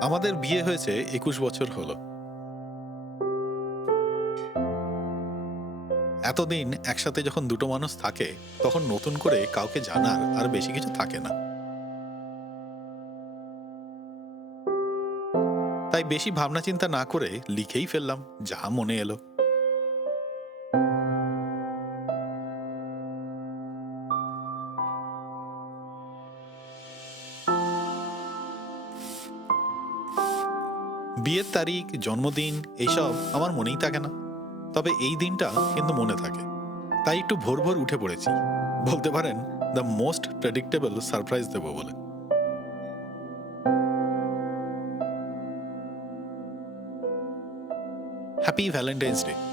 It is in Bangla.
আমাদের বিয়ে হয়েছে ২১ বছর হলো। এতদিন একসাথে যখন দুটো মানুষ থাকে, তখন নতুন করে কাউকে জানার আর বেশি কিছু থাকে না। তাই বেশি ভাবনা চিন্তা না করে লিখেই ফেললাম যা মনে এলো। বিয়ের তারিখ, জন্মদিন এইসব আমার মনেই থাকে না। তবে এই দিনটা কিন্তু মনে থাকে। তাই একটু ভোর ভোর উঠে পড়েছি। বলতে পারেন দ্য মোস্ট প্রেডিক্টেবল সারপ্রাইজ দেবো বলে। Happy Valentine's day.